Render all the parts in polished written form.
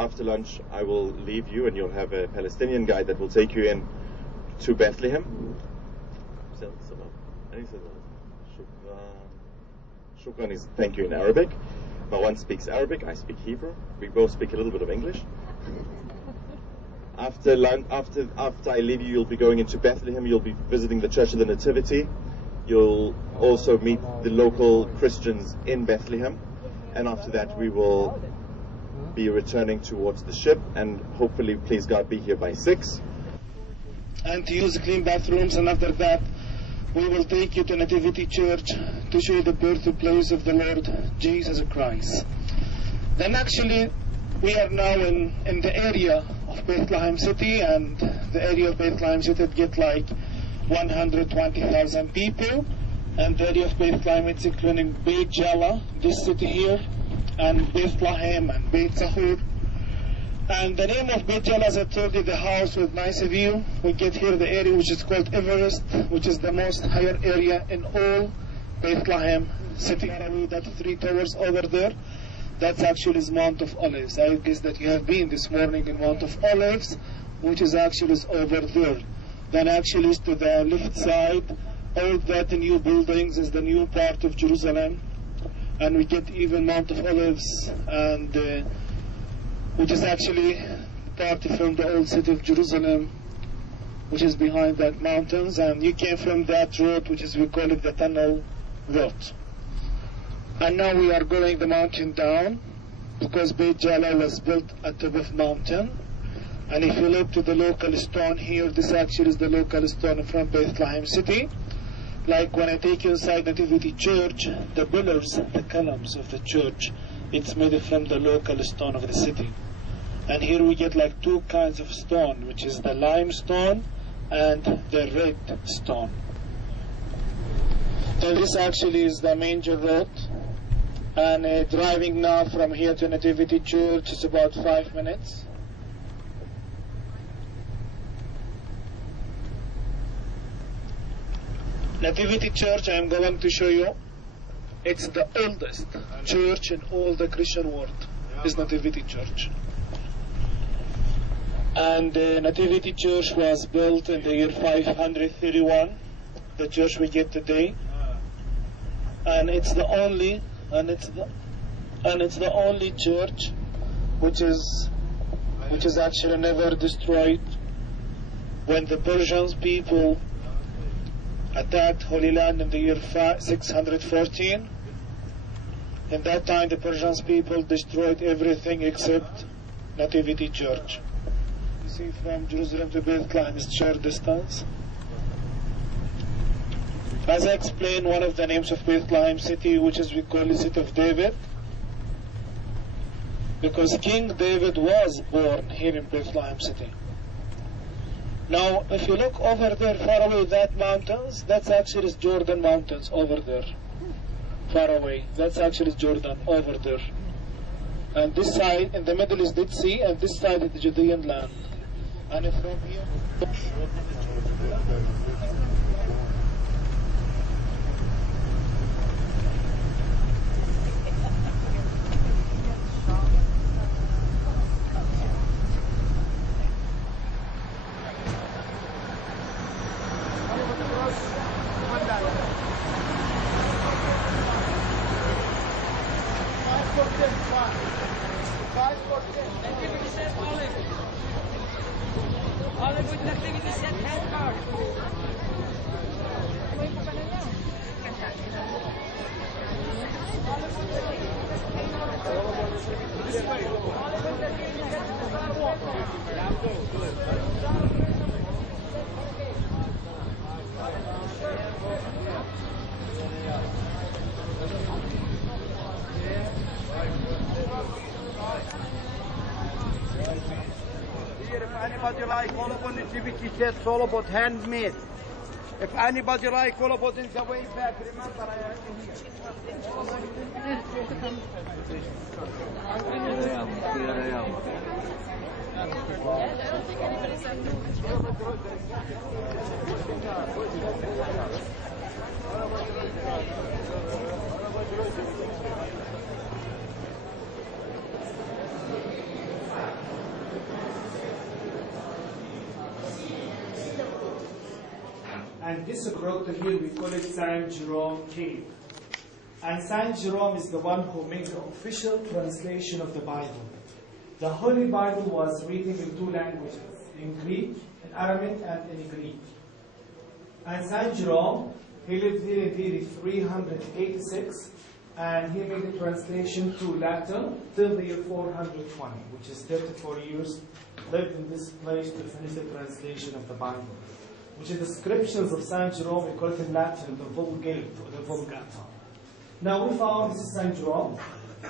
after lunch I will leave you and you'll have a Palestinian guide that will take you in to Bethlehem. Shukran is thank you in Arabic. Marwan speaks Arabic, I speak Hebrew. We both speak a little bit of English. After I leave you, you'll be going into Bethlehem. You'll be visiting the Church of the Nativity. You'll also meet the local Christians in Bethlehem. And after that, we will be returning towards the ship. And hopefully, please God, be here by 6. And to use clean bathrooms. And after that, we will take you to Nativity Church to show the birthplace of the Lord Jesus Christ. Then actually, we are now in the area of Bethlehem City, and the area of Bethlehem City get like 120,000 people. And the area of Bethlehem, it's including Beit Jala, this city here, and Bethlehem and Beit Sahur. And the name of Beit Jala, as I told you, the house with nice view. We get here the area which is called Everest, which is the most higher area in all Bethlehem City. That 3 towers over there, that's actually is Mount of Olives. I guess that you have been this morning in Mount of Olives, which is actually is over there. Then actually is to the left side, all that new buildings is the new part of Jerusalem. And we get even Mount of Olives, and which is actually part from the old city of Jerusalem, which is behind that mountains. And you came from that road, which is, we call it the tunnel road. And now we are going the mountain down, because Beit Jala was built at the top of mountain. And if you look to the local stone here, this actually is the local stone from Bethlehem City. Like when I take you inside Nativity Church, the pillars, the columns of the church, it's made from the local stone of the city. And here we get like 2 kinds of stone, which is the limestone and the red stone. So this actually is the manger road. And driving now from here to Nativity Church is about 5 minutes. Nativity Church, I am going to show you. It's the oldest church in all the Christian world, is Nativity Church. And Nativity Church was built in the year 531, the church we get today. And it's the only, church which is actually never destroyed. When the Persian people attacked Holy Land in the year 614. In that time, the Persian people destroyed everything except Nativity Church. You see, from Jerusalem to Bethlehem is short distance. As I explained, one of the names of Bethlehem City, which is we call the City of David, because King David was born here in Bethlehem City. Now, if you look over there, far away, that mountains, that's actually Jordan Mountains over there. Far away, that's actually Jordan over there. And this side, in the middle is Dead Sea, and this side is the Judean land. And if from here... Anybody like all of the activity set all about handmade. If anybody like all about in the way back, remember I have And this grotto here, we call it Saint Jerome Cave. And Saint Jerome is the one who made the official translation of the Bible. The Holy Bible was written in two languages, in Greek, in Aramaic, and in Greek. And Saint Jerome, he lived here in 386, and he made the translation to Latin till the year 420, which is 34 years, lived in this place to finish the translation of the Bible, which is the descriptions of Saint Jerome, we call it in Latin, the Vulgate, or the Vulgata. Now we found this is Saint Jerome,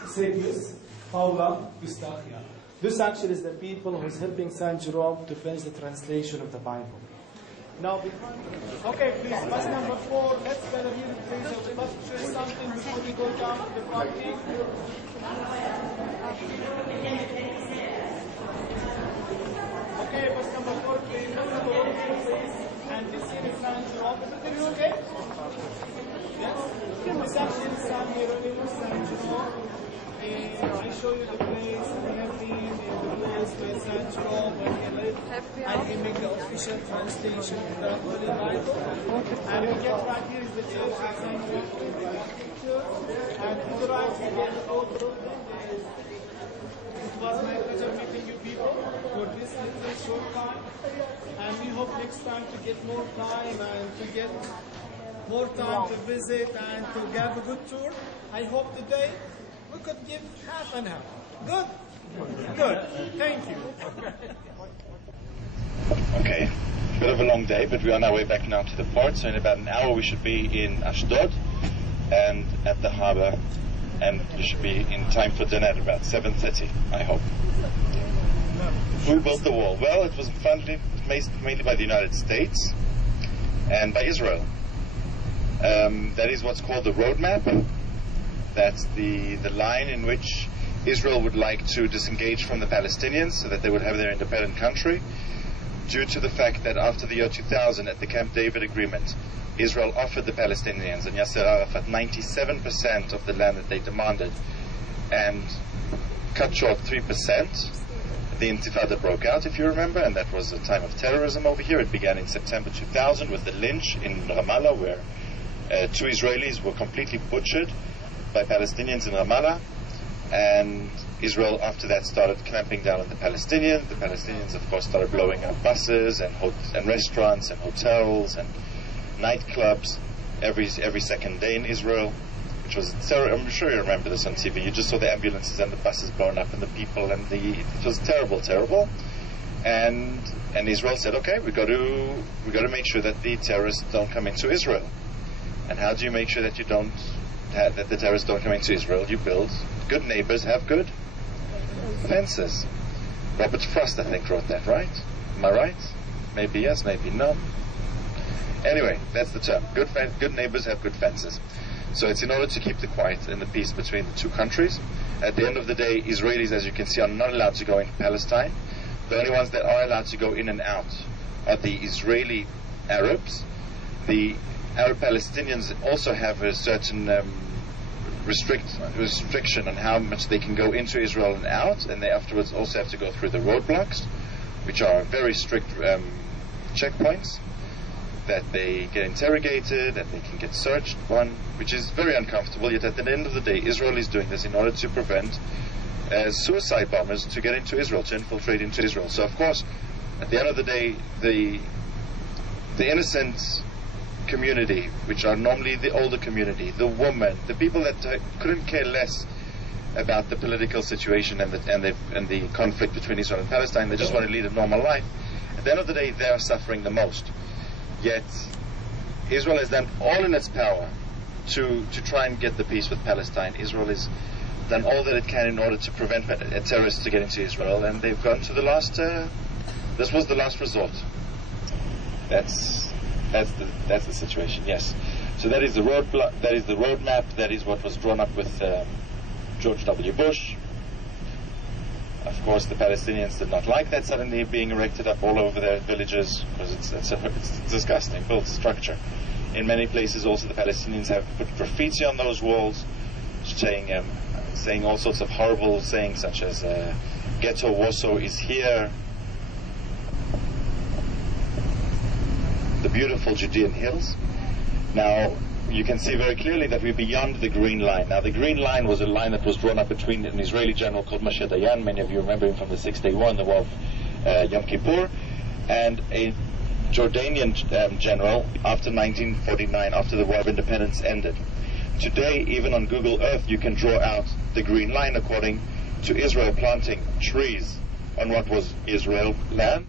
Sapius, Paula, Eustachia. This actually is the people who is helping Saint Jerome to finish the translation of the Bible. Now, okay, please, verse number 4, let's gather here, please. I would love to share something before we go down to the party. Okay, verse number 4, please. Let's have a look here, please. And this here is Saint Jerome. Everything is okay? Yes? This actually is Saint Jerome. I show you the place, we have been in the place where Saint Jerome, where he lived, and he made the official translation of the Holy Bible. And we get right here is the church of Saint Jerome, and to the right we get the old building. It was my pleasure meeting you people for this little short time, and we hope next time to get more time and to get more time to visit and to have a good tour. I hope today we could give half and half. Good? Good. Thank you. Okay. Bit of a long day, but we are on our way back now to the port. So in about an hour we should be in Ashdod and at the harbor, and we should be in time for dinner at about 7:30, I hope. Who built the wall? Well, it was funded mainly by the United States and by Israel. That is what's called the roadmap. That's the line in which Israel would like to disengage from the Palestinians so that they would have their independent country, due to the fact that after the year 2000, at the Camp David Agreement, Israel offered the Palestinians and Yasser Arafat 97% of the land that they demanded and cut short 3%. The Intifada broke out, if you remember, and that was a time of terrorism over here. It began in September 2000 with the lynch in Ramallah, where 2 Israelis were completely butchered by Palestinians in Ramallah, and Israel after that started clamping down on the Palestinians. The Palestinians, of course, started blowing up buses and restaurants and hotels and nightclubs every second day in Israel, which was terrible. I'm sure you remember this on TV. You just saw the ambulances and the buses blown up and the people, and it was terrible. And Israel said, okay, we got to make sure that the terrorists don't come into Israel. And how do you make sure that that the terrorists don't come into Israel? You build good neighbors, have good fences. Robert Frost, I think, wrote that, right? Am I right? Maybe yes, maybe no. Anyway, that's the term. Good neighbors have good fences. So it's in order to keep the quiet and the peace between the two countries. At the end of the day, Israelis, as you can see, are not allowed to go into Palestine. The only ones that are allowed to go in and out are the Israeli Arabs. The Arab Palestinians also have a certain restriction on how much they can go into Israel and out, and they afterwards also have to go through the roadblocks, which are very strict checkpoints, that they get interrogated and they can get searched on, which is very uncomfortable. Yet at the end of the day, Israel is doing this in order to prevent suicide bombers to get into Israel, to infiltrate into Israel. So of course, at the end of the day, the innocent community, which are normally the older community, the women, the people that couldn't care less about the political situation and the conflict between Israel and Palestine, they just want to lead a normal life. At the end of the day, they are suffering the most. Yet Israel has done all in its power to try and get the peace with Palestine. Israel has done all that it can in order to prevent terrorists to get into Israel, and they've gone to the last. This was the last resort. That's the situation. Yes. So that is the roadmap. That is what was drawn up with George W. Bush. Of course, the Palestinians did not like that suddenly being erected up all over their villages, because it's disgusting built structure. In many places, also the Palestinians have put graffiti on those walls, saying all sorts of horrible sayings, such as "Ghetto Warsaw is here." the beautiful Judean hills. Now, you can see very clearly that we're beyond the green line. Now, the green line was a line that was drawn up between an Israeli general called Moshe Dayan, many of you remember him from the 6-Day War in the War of Yom Kippur, and a Jordanian general after 1949, after the War of Independence ended. Today, even on Google Earth, you can draw out the green line according to Israel planting trees on what was Israel land.